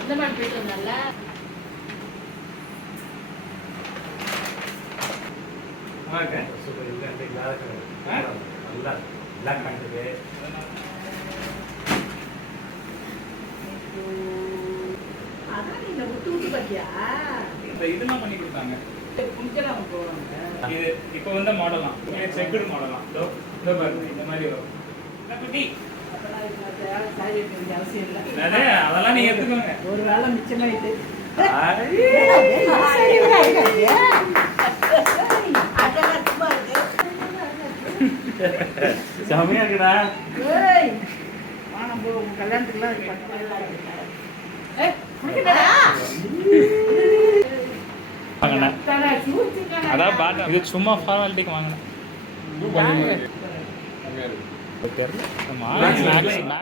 அந்த மாதிரி போயிட்டு வந்தால சூப்பர் இல்லை நல்லா நல்லா கண்டுது அதான் நீங்க விட்டு விட்டு பாத்தியா இந்த இதெல்லாம் பண்ணி கொடுத்தாங்க. குடிக்கலாம் போவாங்க இது இப்போ வந்த மாடலாம் செக்குடு மாடலாம். இதோ பாருங்க இந்த மாதிரி வரும். என்ன குட்டி? அவசியம் இல்லை அதே அதெல்லாம் நீ எடுத்துக்கோங்க. ஒரு வேலை மிச்சமாயிட்டு செமையா இருக்குடா. கல்யாணத்துக்குலாம் அதான் பாட்டம் இது சும்மா ஃபார்மாலிட்டிக்கு வாங்கினேன். தெரியல